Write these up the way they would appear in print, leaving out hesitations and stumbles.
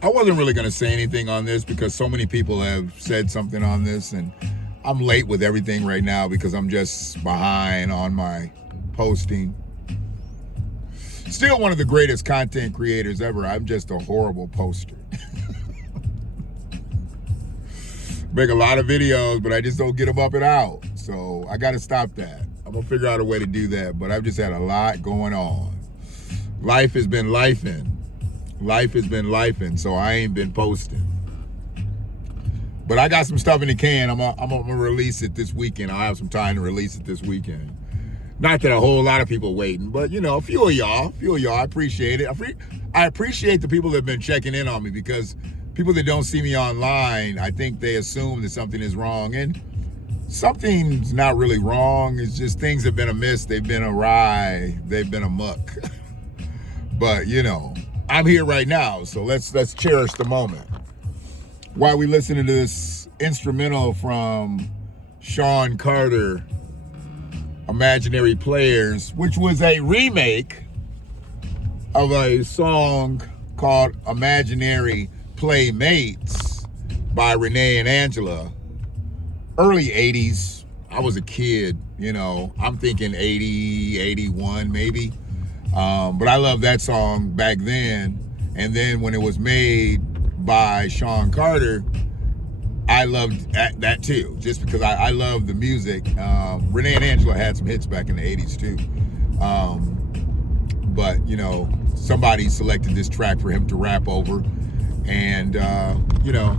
I wasn't really going to say anything on this because so many people have said something on this, and I'm late with everything right now because I'm just behind on my posting. Still one of the greatest content creators ever. I'm just a horrible poster. Make a lot of videos, but I just don't get them up and out. So I got to stop that. I'm going to figure out a way to do that, but I've just had a lot going on. Life has been lifing. Life has been lifing, so I ain't been posting. But I got some stuff in the can. I'm gonna release it this weekend. I'll have some time to release it this weekend. Not that a whole lot of people waiting, but you know, a few of y'all, I appreciate it. I appreciate the people that have been checking in on me, because people that don't see me online, I think they assume that something is wrong, and something's not really wrong. It's just things have been amiss. They've been awry. They've been amuck. But you know, I'm here right now, so let's cherish the moment. While we listening to this instrumental from Sean Carter, Imaginary Players, which was a remake of a song called Imaginary Playmates by Renee and Angela. Early 80s. I was a kid, you know. I'm thinking 80, 81 maybe. But I loved that song back then. And then when it was made by Sean Carter, I loved that too, just because I love the music. Renee and Angela had some hits back in the 80s too. But, you know, somebody selected this track for him to rap over, and, you know,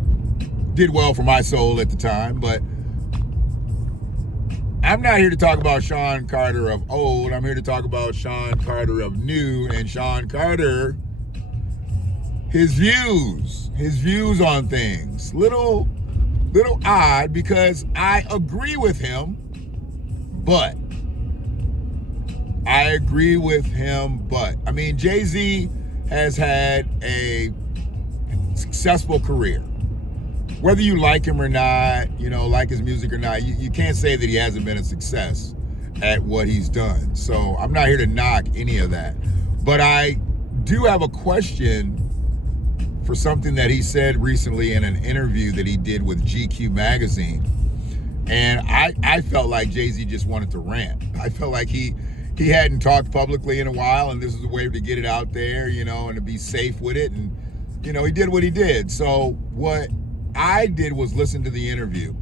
did well for my soul at the time. But I'm not here to talk about Sean Carter of old. I'm here to talk about Sean Carter of new, and Sean Carter, his views on things. Little odd, because I agree with him, but I mean, Jay-Z has had a successful career. Whether you like him or not, you know, like his music or not, you can't say that he hasn't been a success at what he's done. So I'm not here to knock any of that. But I do have a question for something that he said recently in an interview that he did with GQ magazine. And I felt like Jay-Z just wanted to rant. I felt like he hadn't talked publicly in a while, and this is a way to get it out there, you know, and to be safe with it. And, you know, he did what he did. So what I did was listen to the interview,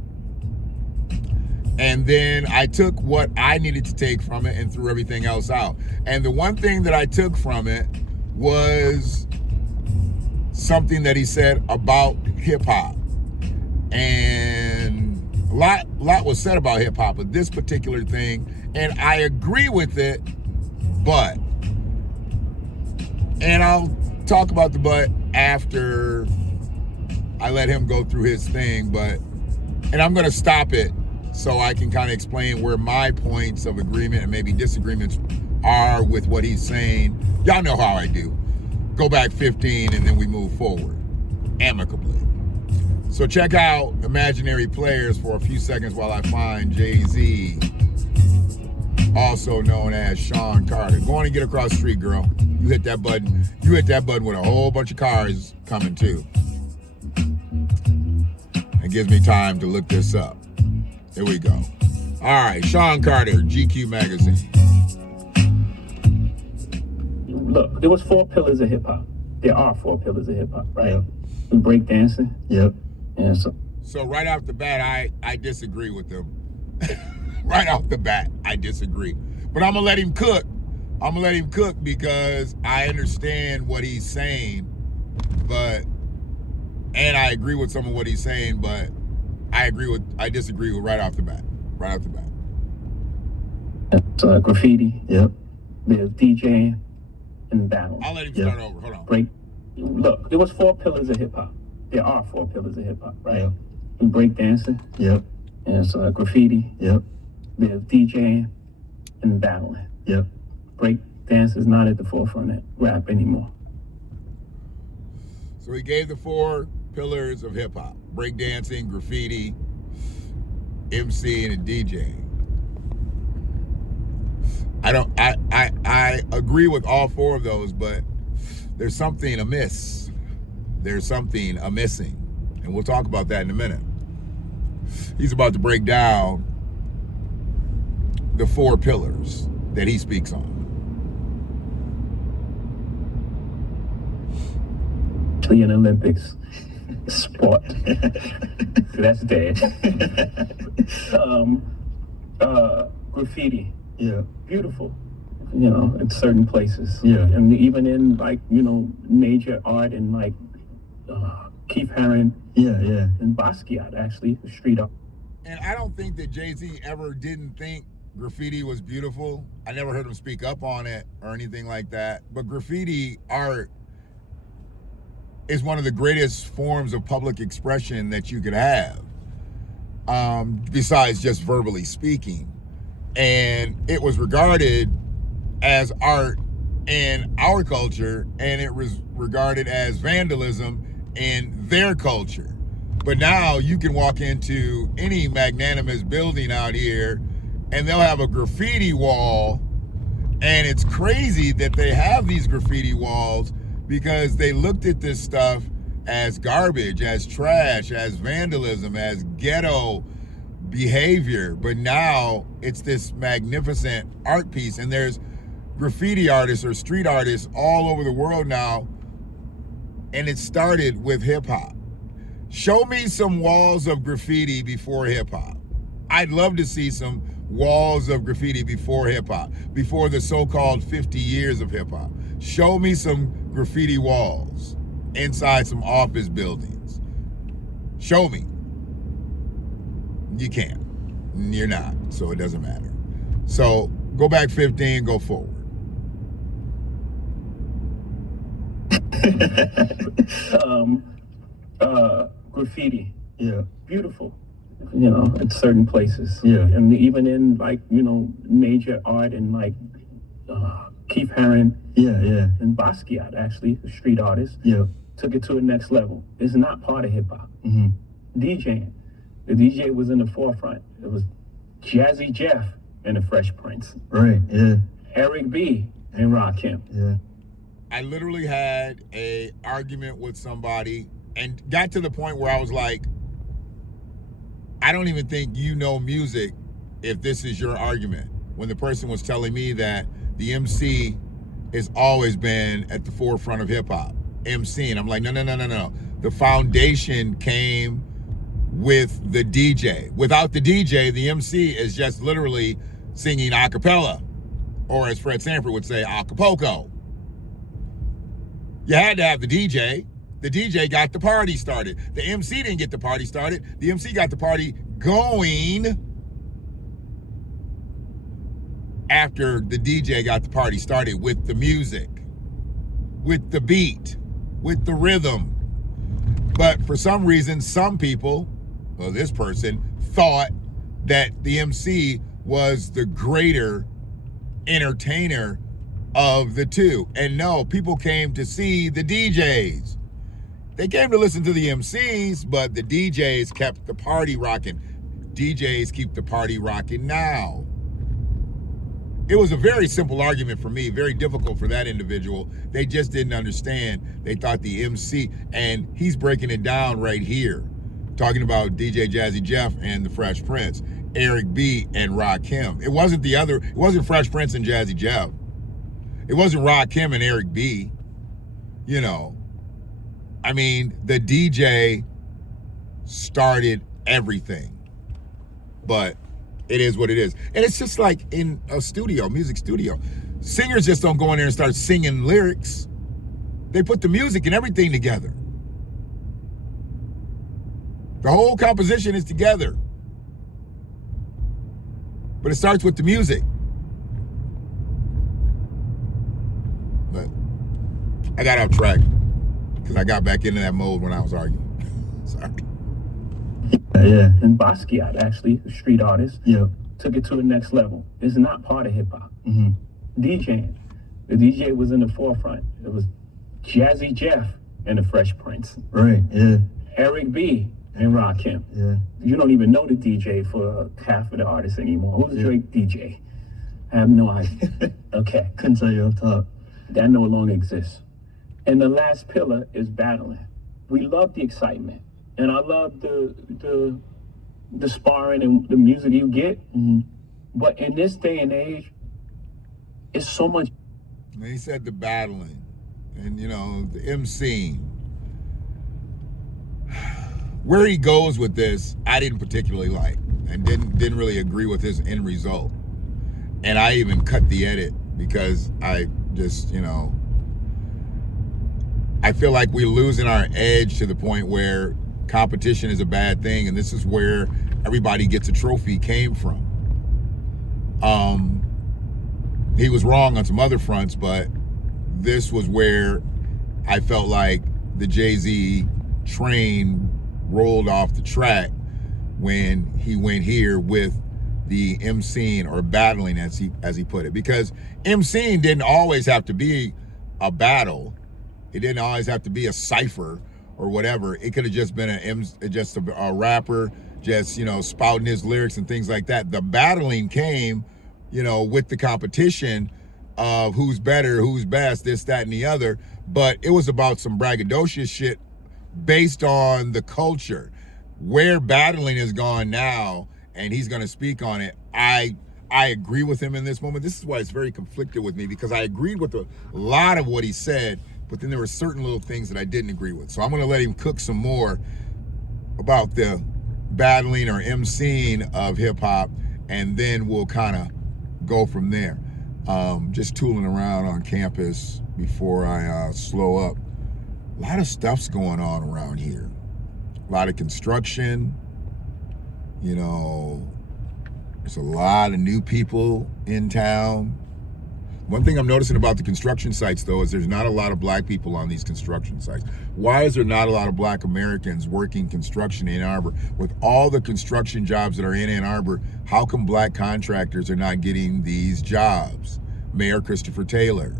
and then I took what I needed to take from it and threw everything else out. And the one thing that I took from it was something that he said about hip-hop. And a lot was said about hip-hop, but this particular thing, and I agree with it, but, and I'll talk about the but after I let him go through his thing, but, and I'm gonna stop it so I can kind of explain where my points of agreement and maybe disagreements are with what he's saying. Y'all know how I do. Go back 15 and then we move forward amicably. So check out Imaginary Players for a few seconds while I find Jay-Z, also known as Sean Carter. Go on and get across the street, girl. You hit that button. You hit that button with a whole bunch of cars coming too. It gives me time to look this up. Here we go. All right, Sean Carter, GQ magazine. Look, there was 4 pillars of hip hop. There are 4 pillars of hip hop, right? Yep. Breakdancing. Yep. And So right off the bat, I disagree with him. Right off the bat, I disagree. But I'm gonna let him cook. I'm gonna let him cook because I understand what he's saying, but, and I agree with some of what he's saying, but I disagree with right off the bat. Right off the bat. graffiti. Yep. There's DJing and battling. I'll let him start over. Hold on. Look, there was 4 pillars of hip hop. There are 4 pillars of hip hop, right? Yep. Breakdancing. Yep. There's graffiti. Yep. There's DJing and battling. Yep. Breakdance is not at the forefront of rap anymore. So he gave the 4 pillars of hip hop: breakdancing, graffiti, MCing, and DJing. I agree with all 4 of those, but there's something amiss. There's something missing. And we'll talk about that in a minute. He's about to break down the 4 pillars that he speaks on. The Olympics. Sport. That's dead. Graffiti. Yeah. Beautiful. You know, in certain places. Yeah. And even in like, you know, major art and like Keith Haring. Yeah. And Basquiat, actually, street art. And I don't think that Jay-Z ever didn't think graffiti was beautiful. I never heard him speak up on it or anything like that. But graffiti art is one of the greatest forms of public expression that you could have, besides just verbally speaking. And it was regarded as art in our culture, and it was regarded as vandalism in their culture. But now you can walk into any magnanimous building out here and they'll have a graffiti wall, and it's crazy that they have these graffiti walls because they looked at this stuff as garbage, as trash, as vandalism, as ghetto behavior. But now it's this magnificent art piece, and there's graffiti artists or street artists all over the world now, and it started with hip-hop. Show me some walls of graffiti before hip-hop. I'd love to see some walls of graffiti before hip-hop, before the so-called 50 years of hip-hop. Show me some graffiti walls inside some office buildings. Show me. You can't. You're not, so it doesn't matter. So go back 15, go forward. Graffiti. Yeah. Beautiful. You know, in certain places. Yeah. And even in like, you know, major art and like Keith Haring. Yeah. And Basquiat, actually, a street artist. Yeah. Took it to the next level. It's not part of hip hop. Mm-hmm. DJing. The DJ was in the forefront. It was Jazzy Jeff and the Fresh Prince. Right. Yeah. Eric B. and Rakim. Yeah. I literally had a argument with somebody and got to the point where I was like, I don't even think you know music if this is your argument. When the person was telling me that the MC has always been at the forefront of hip hop, MC, and I'm like, no. The foundation came with the DJ. Without the DJ, the MC is just literally singing a cappella, or as Fred Sanford would say, Acapulco. You had to have the DJ. The DJ got the party started. The MC didn't get the party started. The MC got the party going after the DJ got the party started with the music, with the beat, with the rhythm. But for some reason, some people, well, this person, thought that the MC was the greater entertainer of the two. And no, people came to see the DJs. They came to listen to the MCs, but the DJs kept the party rocking. DJs keep the party rocking now. It was a very simple argument for me, very difficult for that individual. They just didn't understand. They thought the MC, and he's breaking it down right here, talking about DJ Jazzy Jeff and the Fresh Prince, Eric B. and Rakim. It wasn't Fresh Prince and Jazzy Jeff. It wasn't Rakim and Eric B. You know, I mean, the DJ started everything, but it is what it is. And it's just like in a studio, music studio. Singers just don't go in there and start singing lyrics. They put the music and everything together. The whole composition is together. But it starts with the music. But I got off track because I got back into that mode when I was arguing. Sorry. Yeah. And Basquiat, actually, a street artist. Yeah. Took it to the next level. It's not part of hip hop. Mm-hmm. DJing. The DJ was in the forefront. It was Jazzy Jeff and the Fresh Prince. Right. Yeah. Eric B. and Rakim. Yeah. You don't even know the DJ for half of the artists anymore. Who's Drake DJ? I have no idea. Okay. Couldn't tell you off top. That no longer exists. And the last pillar is battling. we love the excitement, and I love the sparring and the music you get. But in this day and age, it's so much. And he said the battling, and you know, the emceeing. Where he goes with this, I didn't particularly like, and didn't really agree with his end result. And I even cut the edit because I just, you know, I feel like we're losing our edge to the point where competition is a bad thing, and this is where everybody gets a trophy came from. He was wrong on some other fronts, but this was where I felt like the Jay-Z train rolled off the track when he went here with the emceeing or battling, as he put it, because emceeing didn't always have to be a battle. It didn't always have to be a cipher or whatever. It could have just been a rapper just, you know, spouting his lyrics and things like that. The battling came, you know, with the competition of who's better, who's best, this, that, and the other. But it was about some braggadocious shit based on the culture. Where battling has gone now, and he's going to speak on it, I agree with him in this moment. This is why it's very conflicted with me, because I agreed with a lot of what he said, but then there were certain little things that I didn't agree with. So I'm going to let him cook some more about the battling or emceeing of hip-hop, and then we'll kind of go from there. Just tooling around on campus before I slow up. A lot of stuff's going on around here. A lot of construction. You know, there's a lot of new people in town. One thing I'm noticing about the construction sites, though, is there's not a lot of black people on these construction sites. Why is there not a lot of black Americans working construction in Ann Arbor? With all the construction jobs that are in Ann Arbor, how come black contractors are not getting these jobs? Mayor Christopher Taylor.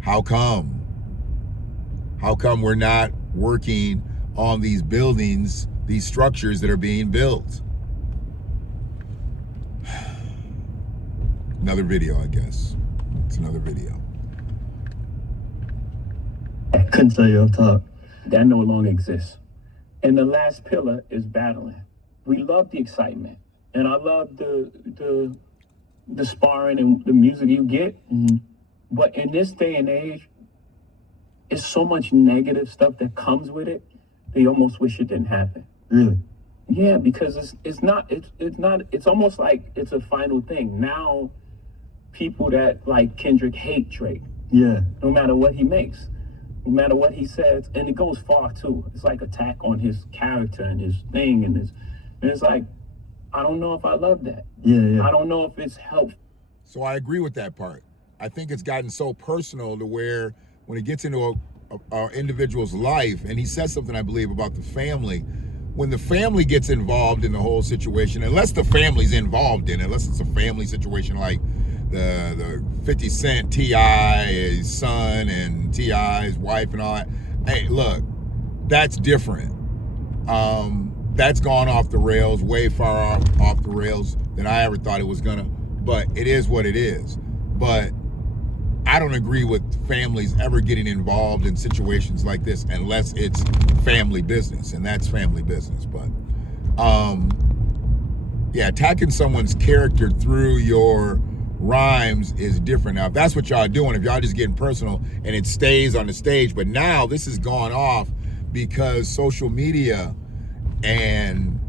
How come? How come we're not working on these buildings, these structures that are being built? Another video, I guess. It's another video. Couldn't tell you up top. That no longer exists. And the last pillar is battling. We love the excitement, and I love the sparring and the music you get. But in this day and age, it's so much negative stuff that comes with it that you almost wish it didn't happen. Really? Yeah, because it's almost like it's a final thing. Now people that like Kendrick hate Drake. Yeah. No matter what he makes, no matter what he says, and it goes far too. It's like attack on his character and his thing, and it's like, I don't know if I love that. Yeah. I don't know if it's helpful. So I agree with that part. I think it's gotten so personal to where when it gets into an individual's life, and he says something, I believe, about the family, when the family gets involved in the whole situation, unless the family's involved in it, unless it's a family situation like the 50 Cent, T.I., his son, and T.I.'s wife and all that, hey, look, that's different. That's gone off the rails, way far off the rails than I ever thought it was gonna, but it is what it is. But I don't agree with families ever getting involved in situations like this unless it's family business, and that's family business. But yeah, attacking someone's character through your rhymes is different. Now, if that's what y'all doing, if y'all just getting personal and it stays on the stage, but now this has gone off because social media and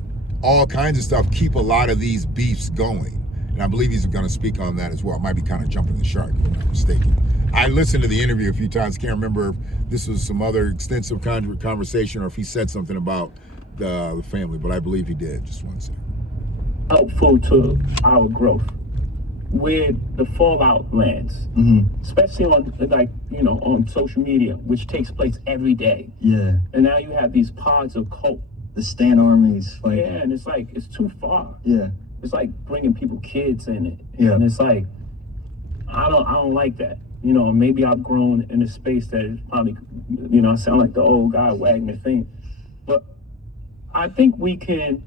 all kinds of stuff keep a lot of these beefs going. And I believe he's going to speak on that as well. Might be kind of jumping the shark, if I'm not mistaken. I listened to the interview a few times. Can't remember if this was some other extensive conversation or if he said something about the family, but I believe he did. Just one second. Helpful to our growth, where the fallout lands, especially on on social media, which takes place every day. Yeah. And now you have these pods of cult. The Stan armies fighting. Yeah, and it's like it's too far. Yeah. It's like bringing kids in it. Yeah. And it's like, I don't like that. You know, maybe I've grown in a space that is probably, I sound like the old guy wagging the thing. But I think we can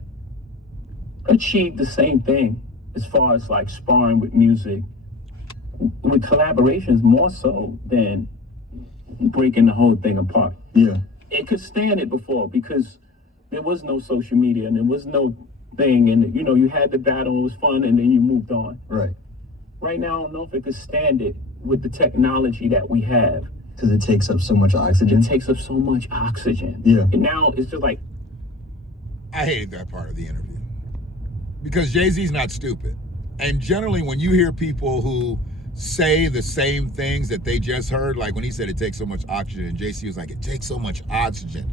achieve the same thing as far as like sparring with music, with collaborations more so than breaking the whole thing apart. Yeah. it could stand it before because there was no social media and there was no thing, and you know, you had the battle, it was fun, and then you moved on. Right. Right now, I don't know if it could stand it with the technology that we have. Because it takes up so much oxygen. It takes up so much oxygen. Yeah. And now it's just like, I hated that part of the interview because Jay-Z's not stupid. And generally when you hear people who say the same things that they just heard, like when he said it takes so much oxygen, and JC was like, it takes so much oxygen.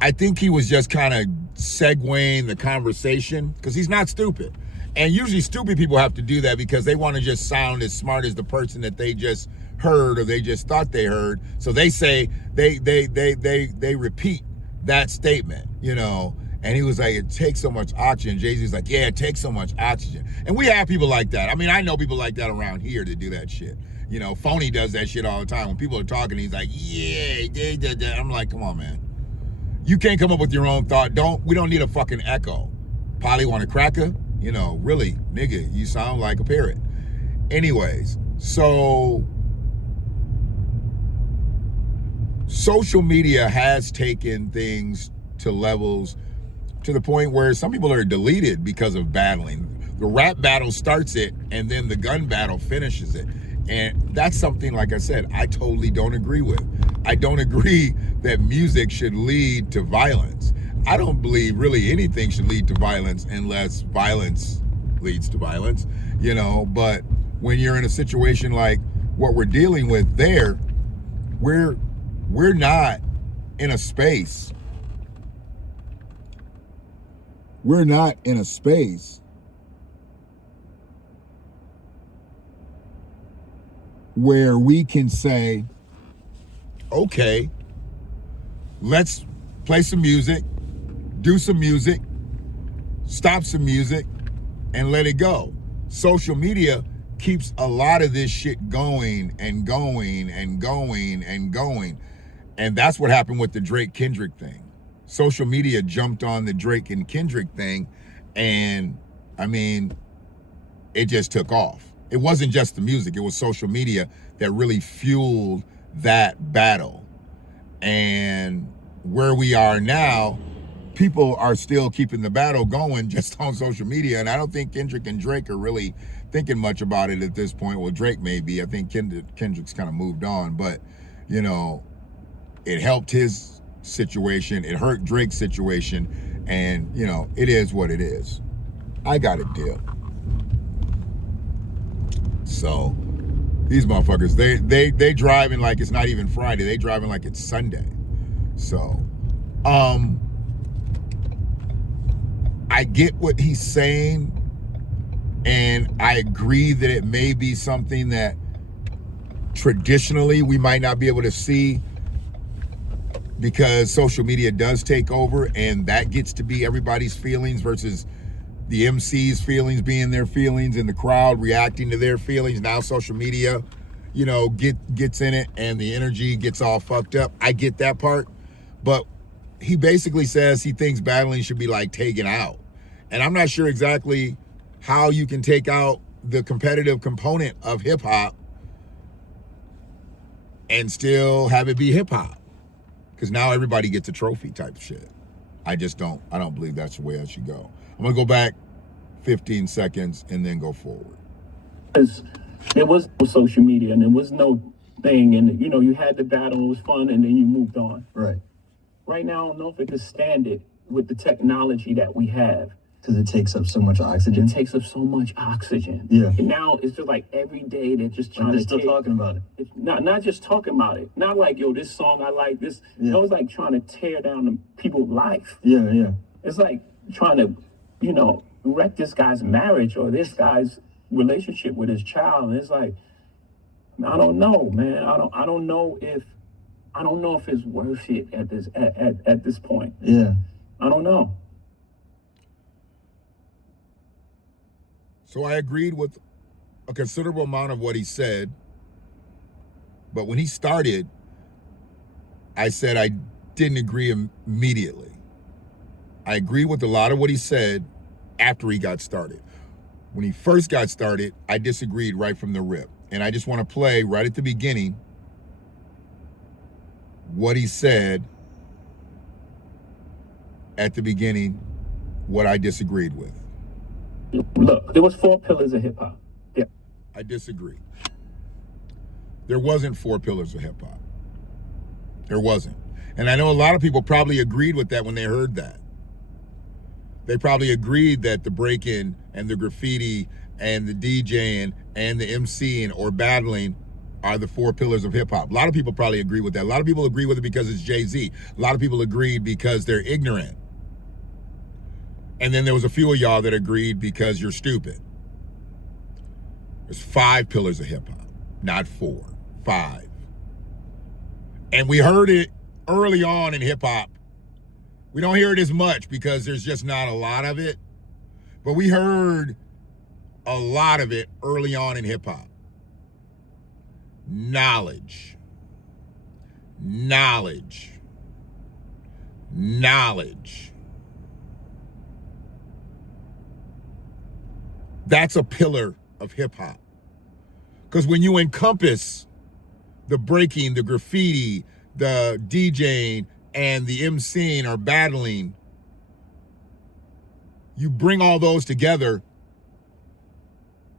I think he was just kind of segueing the conversation because he's not stupid. And usually stupid people have to do that because they want to just sound as smart as the person that they just heard or they just thought they heard. So they say, they repeat that statement, you know. And he was like, it takes so much oxygen. Jay-Z was like, yeah, it takes so much oxygen. And we have people like that. I mean, I know people like that around here to do that shit. You know, Phony does that shit all the time. When people are talking, he's like, yeah, they did that. I'm like, come on, man. You can't come up with your own thought. We don't need a fucking echo. Polly want a cracker? You know, really, nigga, you sound like a parrot. Anyways, so social media has taken things to levels to the point where some people are deleted because of battling. The rap battle starts it and then the gun battle finishes it. And that's something, like I said, I totally don't agree with. I don't agree that music should lead to violence. I don't believe really anything should lead to violence unless violence leads to violence, you know. But when you're in a situation like what we're dealing with there, we're not in a space. We're not in a space where we can say, okay, let's play some music, do some music, stop some music, and let it go. Social media keeps a lot of this shit going and going and going and going. And that's what happened with the Drake Kendrick thing. Social media jumped on the Drake and Kendrick thing, and I mean, it just took off. It wasn't just the music, it was social media that really fueled that battle. And where we are now, people are still keeping the battle going just on social media. And I don't think Kendrick and Drake are really thinking much about it at this point. Well, Drake may be. I think Kendrick's kind of moved on, but you know, it helped his situation, it hurt Drake's situation, and you know, it is what it is. I got a deal. So these motherfuckers, they driving like it's not even Friday. They driving like it's Sunday. So I get what he's saying, and I agree that it may be something that traditionally we might not be able to see because social media does take over, and that gets to be everybody's feelings versus the MC's feelings being their feelings and the crowd reacting to their feelings. Now social media, you know, gets in it and the energy gets all fucked up. I get that part, but he basically says he thinks battling should be like taken out. And I'm not sure exactly how you can take out the competitive component of hip hop and still have it be hip hop. Because now everybody gets a trophy type shit. I don't believe that's the way it should go. I'm gonna go back 15 seconds and then go forward. Because there was no social media and there was no thing, and you know, you had the battle, it was fun, and then you moved on. Right. Right now, I don't know if it could stand it with the technology that we have. Because it takes up so much oxygen. It takes up so much oxygen. Yeah. And now it's just like every day they're just trying They're to still talking about it. It's not just talking about it. Not like, yo, this song I like, this. Yeah. No, it's like trying to tear down the people's life. Yeah, yeah. It's like trying to, you know, wreck this guy's marriage or this guy's relationship with his child. And it's like, I don't know, man. I don't know if it's worth it at this point. Yeah. I don't know. So I agreed with a considerable amount of what he said. But when he started, I said I didn't agree immediately. I agree with a lot of what he said after he got started. When he first got started, I disagreed right from the rip. And I just want to play right at the beginning what he said at the beginning, what I disagreed with. Look, there was 4 pillars of hip hop. Yeah. I disagree. There wasn't 4 pillars of hip hop. There wasn't. And I know a lot of people probably agreed with that when they heard that. They probably agreed that the breaking and the graffiti and the DJing and the MCing or battling are the 4 pillars of hip hop. A lot of people probably agree with that. A lot of people agree with it because it's Jay-Z. A lot of people agreed because they're ignorant. And then there was a few of y'all that agreed because you're stupid. There's 5 pillars of hip hop, not 4, 5. And we heard it early on in hip hop. We don't hear it as much because there's just not a lot of it. But we heard a lot of it early on in hip hop. Knowledge. Knowledge. Knowledge. That's a pillar of hip hop. Because when you encompass the breaking, the graffiti, the DJing, and the MCing or battling, you bring all those together.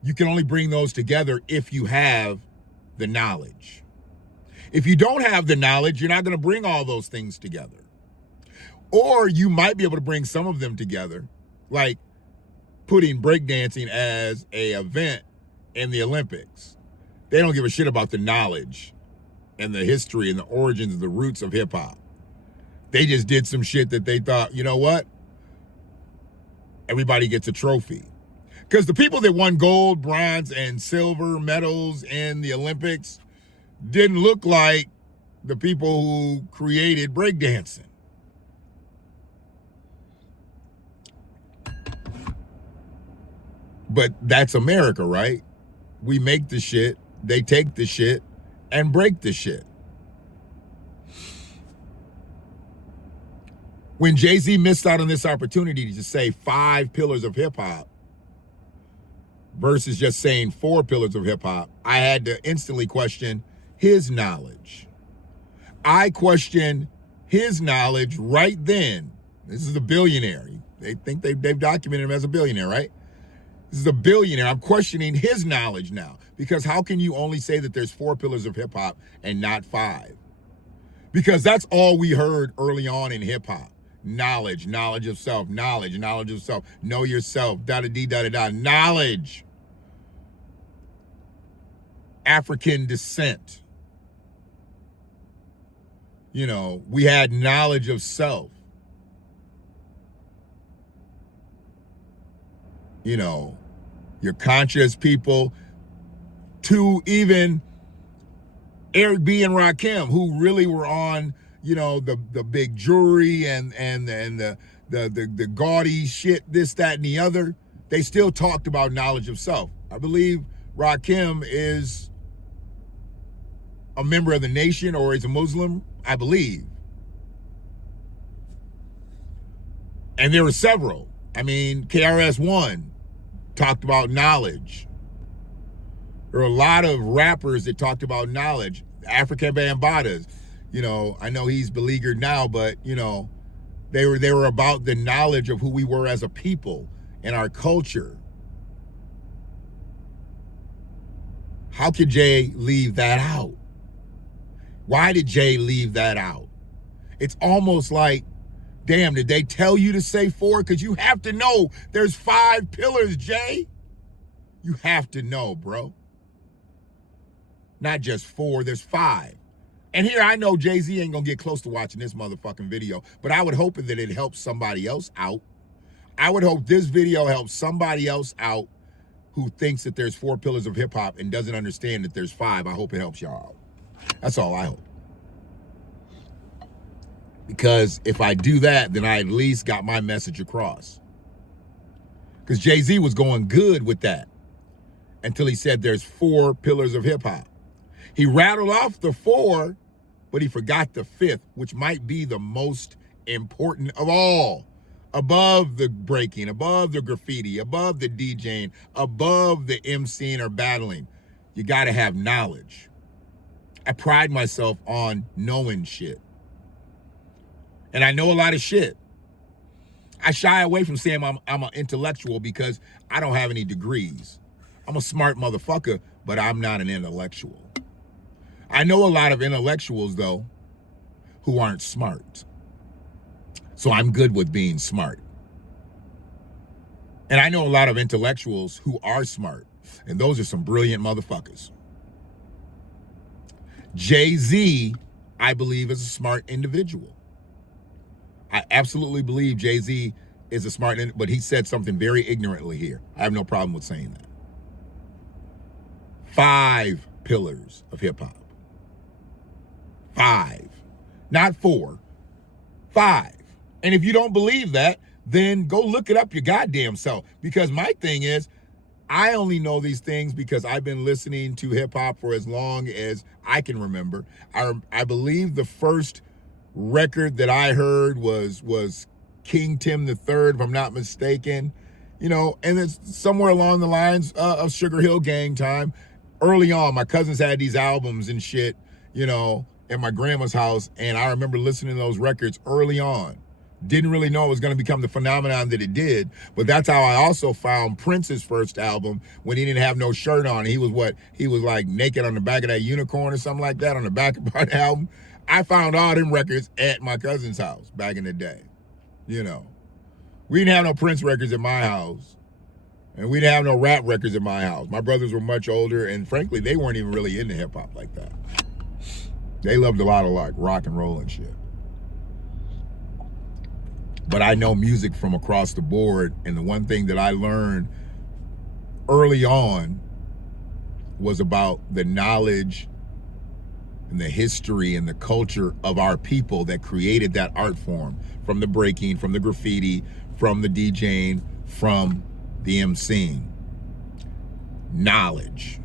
You can only bring those together if you have the knowledge. If you don't have the knowledge, you're not going to bring all those things together. Or you might be able to bring some of them together, like putting breakdancing as an event in the Olympics. They don't give a shit about the knowledge and the history and the origins, the roots of hip hop. They just did some shit that they thought, you know what? Everybody gets a trophy. Because the people that won gold, bronze, and silver medals in the Olympics didn't look like the people who created breakdancing. But that's America, right? We make the shit, they take the shit, and break the shit. When Jay-Z missed out on this opportunity to say 5 pillars of hip hop versus just saying 4 pillars of hip hop, I had to instantly question his knowledge. I questioned his knowledge right then. This is a billionaire. They think they've documented him as a billionaire, right? This is a billionaire. I'm questioning his knowledge now, because how can you only say that there's 4 pillars of hip hop and not 5? Because that's all we heard early on in hip hop. Knowledge, knowledge of self, knowledge of self, know yourself, da-da-dee-da-da-da, knowledge. African descent. You know, we had knowledge of self. You know, your conscious people, to even Eric B. and Rakim, who really were on, you know, the big jewelry and the gaudy shit, this, that, and the other. They still talked about knowledge of self. I believe Rakim is a member of the nation, or is a Muslim, I believe. And there were several. I mean, KRS-One talked about knowledge. There were a lot of rappers that talked about knowledge. African Bambatas, you know, I know he's beleaguered now, but you know, they were about the knowledge of who we were as a people and our culture. How could Jay leave that out? Why did Jay leave that out? It's almost like, damn, did they tell you to say 4? Because you have to know there's 5 pillars, Jay. You have to know, bro. Not just 4, there's 5. And here I know Jay-Z ain't gonna get close to watching this motherfucking video, but I would hope that it helps somebody else out. I would hope this video helps somebody else out who thinks that there's 4 pillars of hip hop and doesn't understand that there's 5. I hope it helps y'all out. That's all I hope. Because if I do that, then I at least got my message across. Because Jay-Z was going good with that until he said there's 4 pillars of hip hop. He rattled off the 4, but he forgot the 5th, which might be the most important of all. Above the breaking, above the graffiti, above the DJing, above the MCing or battling, you got to have knowledge. I pride myself on knowing shit. And I know a lot of shit. I shy away from saying I'm an intellectual because I don't have any degrees. I'm a smart motherfucker, but I'm not an intellectual. I know a lot of intellectuals, though, who aren't smart. So I'm good with being smart. And I know a lot of intellectuals who are smart. And those are some brilliant motherfuckers. Jay-Z, I believe, is a smart individual. I absolutely believe Jay-Z is a smart, but he said something very ignorantly here. I have no problem with saying that. 5 pillars of hip hop. 5. Not 4. 5. And if you don't believe that, then go look it up your goddamn self. Because my thing is, I only know these things because I've been listening to hip hop for as long as I can remember. I believe the first record that I heard was King Tim III, if I'm not mistaken. You know, and it's somewhere along the lines of Sugar Hill Gang time. Early on, my cousins had these albums and shit, you know, at my grandma's house, and I remember listening to those records early on. Didn't really know it was going to become the phenomenon that it did, but that's how I also found Prince's first album when he didn't have no shirt on. He was like naked on the back of that unicorn or something like that on the back of my album. I found all them records at my cousin's house back in the day. You know, we didn't have no Prince records at my house, and we didn't have no rap records at my house. My brothers were much older, and frankly, they weren't even really into hip hop like that. They loved a lot of like rock and roll and shit. But I know music from across the board, and the one thing that I learned early on was about the knowledge and the history and the culture of our people that created that art form, from the breaking, from the graffiti, from the DJing, from the MCing. Knowledge.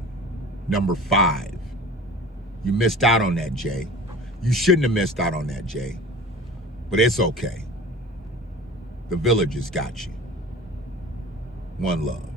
Number 5. You missed out on that, Jay. You shouldn't have missed out on that, Jay. But it's okay. The Villagers got you. One love.